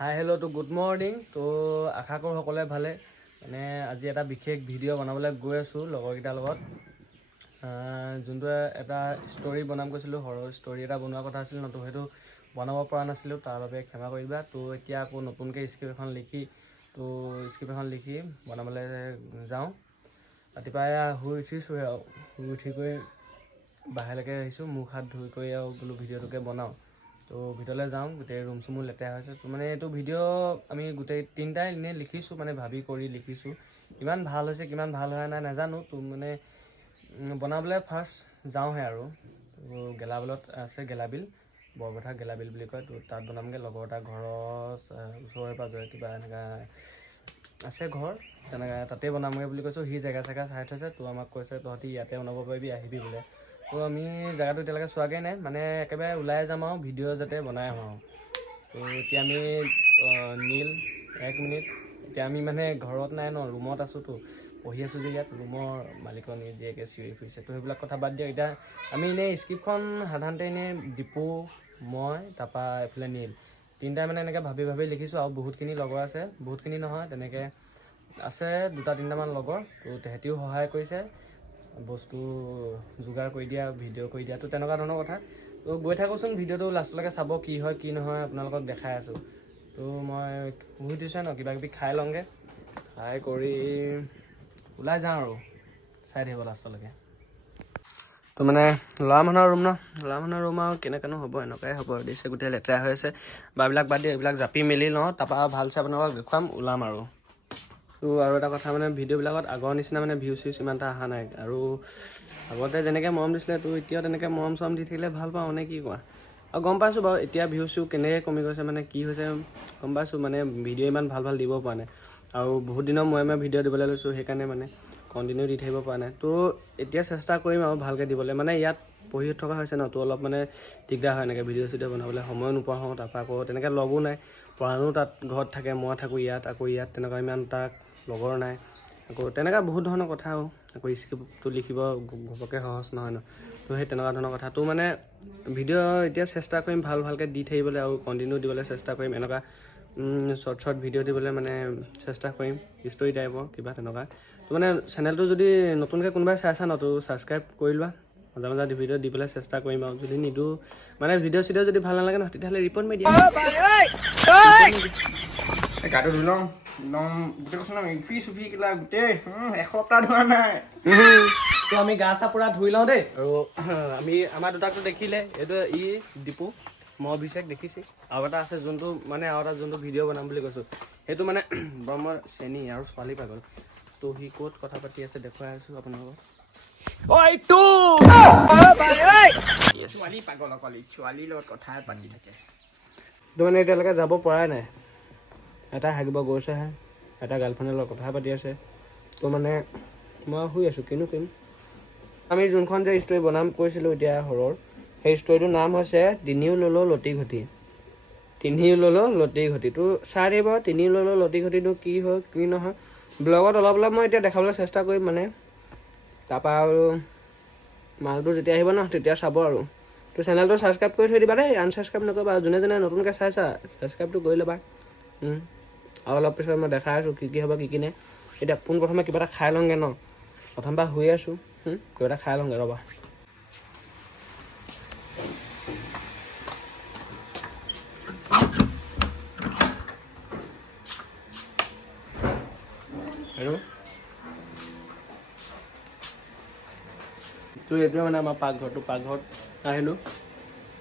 High hello' to good morning. তো আশা কৰোঁ সকলোৱে ভালে। মানে আজি এটা বিশেষ ভিডিঅ' বনাবলৈ গৈ আছোঁ লগৰকেইটাৰ লগত। যোনটো এটা ষ্টৰি বনাম কৈছিলোঁ, হৰৰ ষ্টৰি এটা বনোৱাৰ কথা আছিল ন, তো সেইটো বনাব পৰা নাছিলোঁ, তাৰ বাবে ক্ষমা কৰিবা। তো এতিয়া আকৌ নতুনকৈ স্ক্ৰিপ্ট এখন লিখি বনাবলৈ যাওঁ। ৰাতিপুৱাই শুই উঠিছোঁহে আৰু শুই উঠি কৰি বাহিৰলৈকে আহিছোঁ, মুখ হাত ধুই কৰি আৰু বোলো ভিডিঅ'টোকে বনাওঁ। তো ভিতৰলৈ যাওঁ, গোটেই ৰুম চুমো লেতেৰা হৈছে। তো মানে এইটো ভিডিঅ' আমি গোটেই তিনিটাই এনেই লিখিছোঁ, মানে ভাবি কৰি লিখিছোঁ। কিমান ভাল হৈছে কিমান ভাল হোৱা নাই নাজানো। তো মানে বনাবলৈ ফাৰ্ষ্ট যাওঁহে আৰু। তো গেলাবিলত আছে, গেলাবিল বৰপথাৰ গেলাবিল বুলি কয়। তো তাত বনামগৈ। লগৰ এটা ঘৰৰ ওচৰে পাঁজৰে কিবা এনেকুৱা আছে ঘৰ, তেনেকৈ তাতেই বনামগৈ বুলি কৈছোঁ। সি জেগা চেগা চাই থৈছে। তো আমাক কৈছে তহঁতি ইয়াতে বনাব পাৰিবি, আহিবি বোলে। তো আমি জেগাটো এতিয়ালৈকে চোৱাগৈ নাই, মানে একেবাৰে ওলাই যাম আৰু ভিডিঅ' যাতে বনাই আহোঁ আৰু। তো এতিয়া আমি নীল 1 মিনিট, এতিয়া আমি মানে ঘৰত নাই ন, ৰুমত আছোঁ। তো পঢ়ি আছোঁ যে ইয়াত ৰুমৰ মালিকৰ জীয়েকে চিঞৰি ফুৰিছে। তো সেইবিলাক কথা বাদ দিয়ক। এতিয়া আমি এনেই স্ক্ৰিপ্টখন সাধাৰণতে এনেই ডিপু, মই, তাৰপৰা এইফালে নীল, তিনিটাই মানে এনেকৈ ভাবি ভাবি লিখিছোঁ। আৰু বহুতখিনি লগৰ আছে, বহুতখিনি নহয়, তেনেকৈ আছে 2-3টামান লগৰ। তো তেহেঁতিও সহায় কৰিছে, বস্তু যোগাৰ কৰি দিয়া, ভিডিঅ' কৰি দিয়া। তো তেনেকুৱা ধৰণৰ কথা। তো গৈ থাকোঁচোন, ভিডিঅ'টো লাষ্টলৈকে চাব, কি হয় কি নহয় আপোনালোকক দেখাই আছোঁ। তো মই শুই দিছোঁ ন, কিবাকিবি খাই লওঁগৈ, খাই কৰি ওলাই যাওঁ আৰু চাই থাকিব লাষ্টলৈকে। তো মানে ল'ৰা মানুহৰ ৰুম ন, ল'ৰা মানুহৰ ৰুম আৰু কেনেকৈনো হ'ব, এনেকুৱাই হ'ব আৰু। দিছে গোটেই লেতেৰা হৈ আছে, বাবিলাক বাদ দি এইবিলাক জাপি মেলি লওঁ, তাৰপৰা ভালছে আপোনালোকক দেখুৱাম, ওলাম আৰু। তো আৰু এটা কথা, মানে ভিডিঅ'বিলাকত আগৰ নিচিনা মানে ভিউজ চিউজ ইমান এটা অহা নাই। আৰু আগতে যেনেকৈ মৰম দিছিলে, তো এতিয়াও তেনেকৈ মৰম চৰম দি থাকিলে ভাল পাওঁ, মানে কি কোৱা। আৰু গম পাইছোঁ বাৰু এতিয়া ভিউজ চিউ কেনেকৈ কমি গৈছে, মানে কি হৈছে গম পাইছোঁ। মানে ভিডিঅ' ইমান ভাল দিব পৰা নাই, আৰু বহুত দিনৰ মই ভিডিঅ' দিবলৈ লৈছোঁ, সেইকাৰণে মানে কণ্টিনিউ দি থাকিব পৰা নাই। তো এতিয়া চেষ্টা কৰিম আৰু ভালকৈ দিবলৈ। মানে ইয়াত পঢ়ি থকা হৈছে ন, তো অলপ মানে দিগদাৰ হয় এনেকৈ ভিডিঅ' চিডিঅ' বনাবলৈ, সময় নোপোৱা হওঁ। তাৰপৰা আকৌ তেনেকৈ লগো নাই, পঢ়ানো তাত ঘৰত থাকে, মই থাকোঁ ইয়াত, আকৌ ইয়াত তেনেকুৱা ইমান তাক লগৰ নাই। আকৌ তেনেকুৱা বহুত ধৰণৰ কথা। আকৌ স্ক্ৰিপ্টটো লিখিব ঘপককৈ সহজ নহয় ন, তো সেই তেনেকুৱা ধৰণৰ কথা। তো মানে ভিডিঅ' এতিয়া চেষ্টা কৰিম ভালকৈ দি থাকিবলৈ, আৰু কণ্টিনিউ দিবলৈ চেষ্টা কৰিম। এনেকুৱা শ্বৰ্ট ভিডিঅ' দিবলৈ মানে চেষ্টা কৰিম, ষ্টৰি টাইপৰ কিবা তেনেকুৱা। তো মানে চেনেলটো যদি নতুনকৈ কোনোবাই চাইছা ন, তো ছাবস্ক্ৰাইব কৰি লোৱা। মাজে মাজে ভিডিঅ' দি পেলাই চেষ্টা কৰিম আৰু। যদি নিদিওঁ মানে ভিডিঅ' চিডিঅ' যদি ভাল নালাগে ন, তেতিয়াহ'লে ৰিপৰ্ট মাৰি দিয়া। গাটো ধুই লওঁ, একদম গোটেই কৈছোঁ ন, ইফি চুফি কিলা গোটেই এসপ্তাহ ধোৱা নাই। তো আমি গা চা পূৰা ধুই লওঁ দেই। আৰু আমি আমাৰ দুটাকটো দেখিলে, এইটো ডিপু, মই অভিষেক দেখিছে। আৰু এটা আছে যোনটো মানে, আৰু এটা যোনটো ভিডিঅ' বনাম বুলি কৈছোঁ, সেইটো মানে ব্ৰহ্মৰ চেনী আৰু ছোৱালী পাগল। তো সি ক'ত কথা পাতি আছে দেখুৱাই আছোঁ আপোনালোকক। ছোৱালী পাগল অকলি, ছোৱালীৰ লগত কথাই পাতি থাকে। তো মানে এতিয়ালৈকে যাব পৰাই নাই। এটা হাগিব গৈছেহে, এটা গাৰ্লফ্ৰেণ্ডৰ লগত কথা পাতি আছে। তো মানে মই শুই আছোঁ, কিনো কৰিম। আমি যোনখন যে ষ্টৰি বনাম কৈছিলোঁ এতিয়া হৰৰ, সেই ষ্টৰিটোৰ নাম হৈছে তিনিও ল'লো লটি ঘটি। তিনিও ল'লো লটি ঘটি। তো চাই থাকিব, তিনিও ল'লো লটি ঘটিটো কি হয় কি নহয় ব্লগত অলপ অলপ মই এতিয়া দেখাবলৈ চেষ্টা কৰিম মানে। তাৰপৰা আৰু মালটো যেতিয়া আহিব ন, তেতিয়া চাব আৰু। তো চেনেলটো ছাবস্ক্ৰাইব কৰি থৈ দিবা দেই, আনছাবস্ক্ৰাইব নকৰিবা। যোনে যোনে নতুনকৈ চাইছা ছাবস্ক্ৰাইবটো কৰি ল'বা। আৰু অলপ পিছত মই দেখাই আছোঁ কি কি হ'ব কি কি নাই। এতিয়া পোনপ্ৰথমে কিবা এটা খাই লওঁগৈ ন, প্ৰথমবাৰ শুই আছোঁ, কিবা এটা খাই লওঁগৈ ৰ'বা। আৰু তো এইটোৱে মানে আমাৰ পাকঘৰত আহিলোঁ,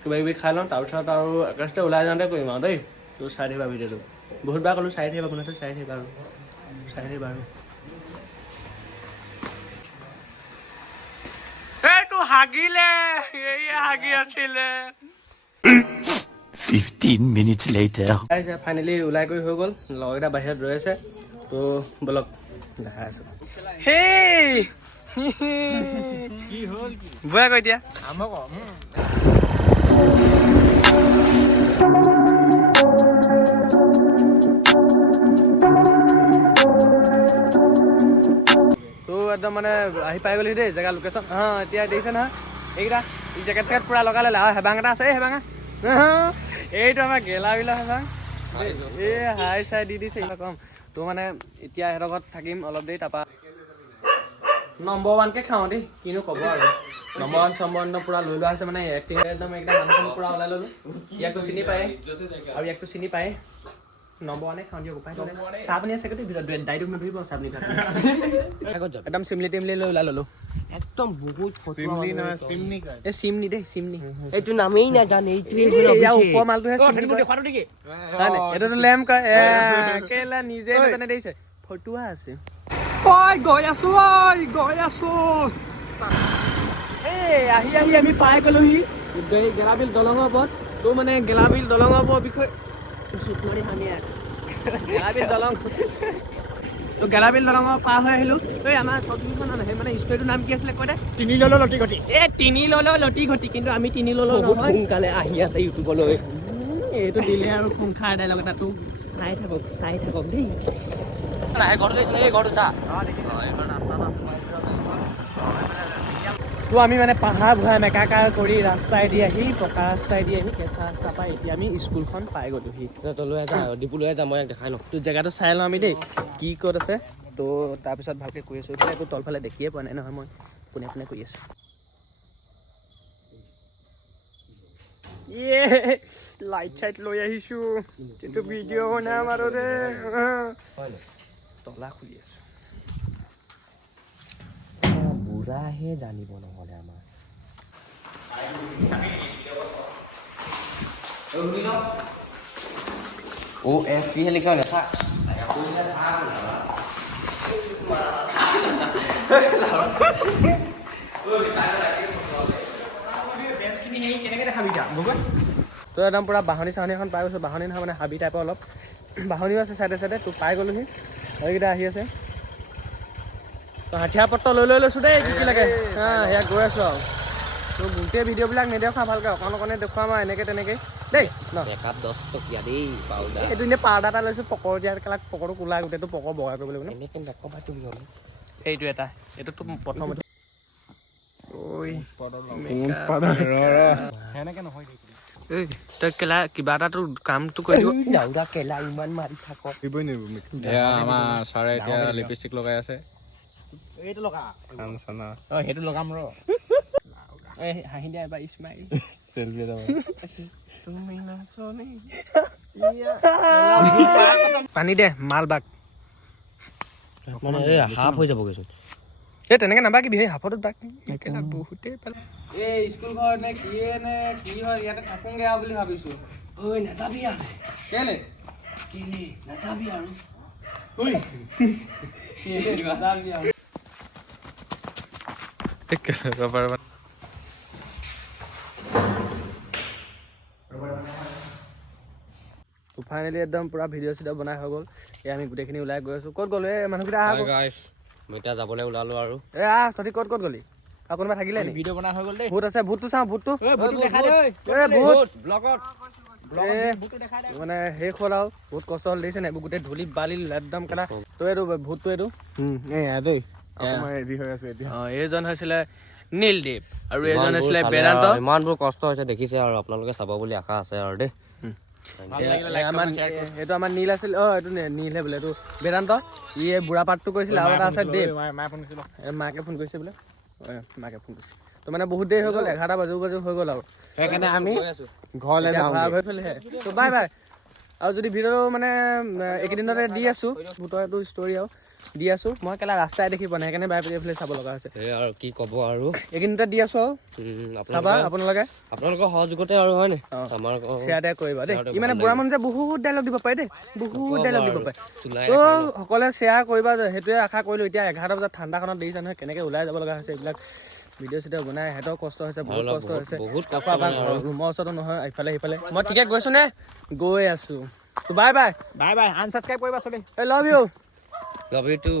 কিবা কিবি খাই লওঁ, তাৰপিছত আৰু একেবাৰে ওলাই যাওঁতে কৰিম আৰু দেই। তো চাই থাকিবা ভিডিঅ'টো, বহুতবাৰ ক'লোঁ চাই থাকিবা, আপোনালোকে চাই থাকিবা আৰু চাই থাকিবা আৰু। এইটো হাগিলে, হাগি আছিলে। 15 minutes later. ফাইনেলি ওলাই কৰি হৈ গ'ল, লগৰকেইটা বাহিৰত ৰৈ আছে। তো বলক দেখাই আছোঁ। হেই কি হ'ল কি বুঢ়া কৈ দিয়া আমাক তো একদম মানে আহি পাই গ'লি দেই জেগা লোকেশ্যন। এতিয়া দেখিছে নহয় এইকেইটা জেকেট চেকেট পূৰা লগাই ল'লে। আৰু হেবাং এটা আছে, এই হেবাঙা এইটো আমাৰ গেলাবিলা হেবাং। এই হাই চাই দি দিছে কম তো মানে এতিয়া সিহঁতৰ ঘৰত থাকিম অলপ দেৰি তাৰপৰা নম্বৰ 1কে খাওঁ দেই কিনো ক'ব আৰু নম্বৰ 1 চম্বৰ পুৰা লৈ লোৱা আছে মানে এক্টিং একদম মানুহ পুৰা ওলাই ল'লো ইয়াকতো চিনি পায় আৰু ইয়াকতো চিনি পায় নম্বৰ 1 খাওঁ দিয়ক উপায় চাহ পানী আছে কিন্তু ভিতৰত ডাইৰেক্ট নধৰিব চাহ পানী একদম চিমলি টিমলি লৈ ওলাই ল'লো একদম বহুত চিমনি নহয় চিমনি এই চিমনি দেই চিমনি এইটো নামেই নাজানে ইয়াৰ ওপৰ মালটোহে চিমনি এইটোতো লেম কয় কেলা নিজে নাজানে দেখিছে ফটুৱা আছে গৈ আছো আহি আমি পাই গ'লোহি গেলাবিল দলঙৰ ওপৰত তো মানে গেলাবিল দলঙৰ ওপৰৰ বিষয়ে গেলাবিল দলং তো গেলাবিল দলঙৰ পাৰ হৈ আহিলো এই আমাৰ ছবিখন সেই মানে ষ্টৰিটোৰ নাম কি আছিলে কৈ দে তিনি ললো লটি ঘটি কিন্তু আমি তিনি ললো নহয় সোনকালে আহি আছে ইউটিউবলৈ এইটো দিলে আৰু খুংখাৰ ডাইলগ এটা তোক চাই থাকক দেই তো আমি মানে পাহাৰ ভুৱাই মেকাকাৰ কৰি ৰাস্তাইদি আহি পকা ৰাস্তাইদি আহি কেঁচা ৰাস্তা পাই এতিয়া আমি স্কুলখন পাই গ'লোহি তলৈ যা ডিপুলৈ যাম মই দেখাই ন তো জেগাটো চাই লওঁ আমি দেই কি ক'ত আছে তো তাৰপিছত ভালকৈ কৰি আছোঁ এতিয়া একো তলফালে দেখিয়ে পোৱা নাই নহয় মই পোনে পোনে কৰি আছোঁ লাইট চাইট লৈ আহিছোঁ কিন্তু ভিডিঅ' বনাম আৰু দে তলা খুলি আছোঁ বুঢ়াহে জানিব নহ'লে আমাৰ OSP হে লিখা দেখা তো একদম পুৰা বাহনী চাহনী এখন পাই গৈছোঁ বাহনী নহয় মানে হাবি টাইপৰ অলপ বাহনীও আছে চাইডে চাইডে তো পাই গ'লোহি সেইকেইটা আহি আছে তো হাথিয়াৰ পত্ৰ লৈ লৈছোঁ দেই কি কি লাগে সেয়া গৈ আছোঁ আৰু তো গোটেই ভিডিঅ'বিলাক নেদেখুৱা ভালকৈ অকণে দেখুৱাম আৰু এনেকৈ তেনেকৈ দেই ন একাপ 10 টকীয়া দেই পাউডাৰ এইটো এনেই পাউডাৰ এটা লৈছোঁ পকৰ দিয়াৰ কেলাক পকৰটো কোলাই গোটেইটো পকৰ বগা কৰিব লাগিব এনেকৈ নক'বা তুমি হ'লে সেইটো এটা এইটোতো প্ৰথমতে তই কেলা কিবা এটাতো কামটো কৰি দিব লাউৰা কেলা ইমান মাৰি থাক আমাৰ ছাৰে এতিয়া লিপষ্টিক লগাই আছে এইটো লগা কাঞ্চনা সেইটো লগাম ৰ হাঁহি দিয়া এবাৰ ইছমাইল চেলফি এটা পানী দে মাল বাক মানে হাফ হৈ যাবগৈচোন এই তেনেকে নাবাকিবি সেই হাফটোত বাক বহুতেই পালে এই স্কুল ঘৰ নে কি হয় ইয়াতে থাকোঁগে আৰু বুলি ভাবিছোঁ ঐ নাযাবি আৰু কেলে কেলে নাযাবি আৰু ফাইনেলি একদম পুৰা ভিডিঅ' চিডিঅ' বনাই হৈ গ'ল এই আমি গোটেইখিনি ওলাই গৈ আছোঁ ক'ত গ'লো এই মানুহকেইটা মই এতিয়া যাবলৈ ওলালো আৰু তহঁতি ক'ত গ'লি আৰু কোনোবা থাকিলে নি ভিডিঅ' বনাই হৈ গ'ল দেই ভূত আছে ভূতটো চাওঁ ভূতটো মানে শেষ হ'ল আৰু বহুত কষ্ট হ'ল দেখিছে নাই এইবোৰ গোটেই ধূলি বালি একদম কেলা তই এইটো ভূতটো এইটো দেই ৰেডি হৈ আছে এতিয়া এইজন হৈছিলে নীলদেৱ আৰু এইজন হৈছিলে বেদান্ত ইমানবোৰ কষ্ট হৈছে দেখিছে আৰু আপোনালোকে চাব বুলি আশা আছে আৰু দেই এইটো আমাৰ নীল আছিল এইটো নীলহে বোলে এইটো বেদান্ত ই বুঢ়া পাতটো কৈছিলে আৰু এটা আছে দেৱ মাকে ফোন কৰিছে বোলে মাকে ফোন কৰিছে তো মানে বহুত দেৰি হৈ গ'ল 11টা বাজু হৈ গ'ল আৰু সেইকাৰণে আমি ঘৰলৈ যাওঁ তো বাই বাই আৰু যদি ভিডিঅ' মানে এইকেইদিনতে দি আছোঁ ভূতৰ এইটো ষ্টৰি আৰু দি আছোঁ মই কেলা ৰাস্তাই দেখি পোৱা নাই সেইকাৰণে বাই এইফালে চাব লগা হৈছে আৰু কি ক'ব আৰু এইকেইদিনতে দি আছোঁ আৰু চাবা আপোনালোকে আপোনালোকৰ সহযোগতে আৰু হয় নে আমাৰ শ্বেয়াৰ টায়াৰ কৰিবা দেই ই মানে বুঢ়া মানুহ যে বহুত ডাইলগ দিব পাৰে দেই বহুত ডাইলগ দিব পাৰে তো সকলোৱে শ্বেয়াৰ কৰিবা সেইটোৱে আশা কৰিলোঁ এতিয়া 11টা বজাত ঠাণ্ডাখনত দেখিছা নহয় কেনেকৈ ওলাই যাব লগা হৈছে এইবিলাক ভিডিঅ' চিডিঅ' বনাই সিহঁতৰ কষ্ট হৈছে বহুত কষ্ট হৈছে ৰুমৰ ওচৰতো নহয় ইফালে সিফালে মই ঠিকে গৈছোঁ নে গৈ আছোঁ তো বাই বাই আনছাবস্ক্ৰাইব কৰিবা চবেই I love you Love you too.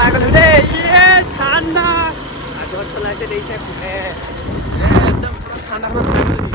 পাই গ'লো দেই ঠাণ্ডা আগত চলাইছে দেখিছে কোনে একদম ঠাণ্ডাখনত পাই গ'লো